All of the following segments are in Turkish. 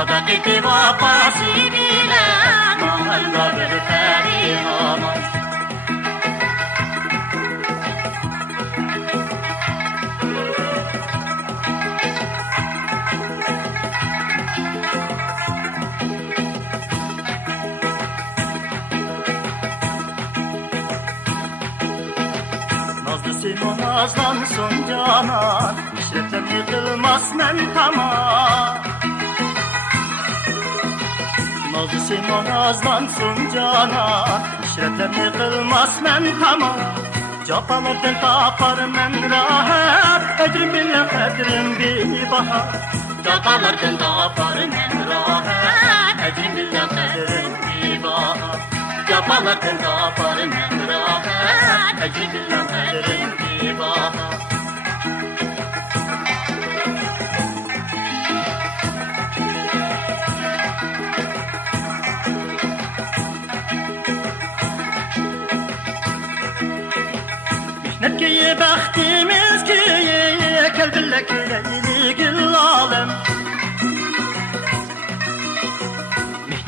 Sadakati vafası bilen mahalla bir ferihana. Nazlı Simo nazlansın canan, işretten yıkılmaz mentama. Nazlı Simo nazlansın canan, işretten yıkılmaz mentama. Capalardan tapar men rahat, ecrim billah kadrim bir bahar. Capalardan tapar men rahat, ecrim billah kadrim bir bahar. Capalardan tapar men rahat, ecrim billah kadrim bir bahar. Netkiye baktimiz ki kalbillek leyli gül alem.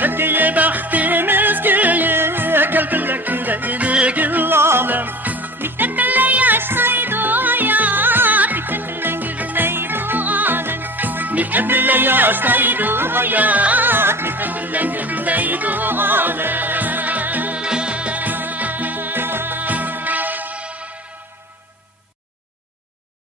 Netkiye baktimiz ki kalbillek leyli gül alem. Mithat bile yaşaydı hayat, mithat bile güleydi alem. Mithat bile yaşaydı hayat.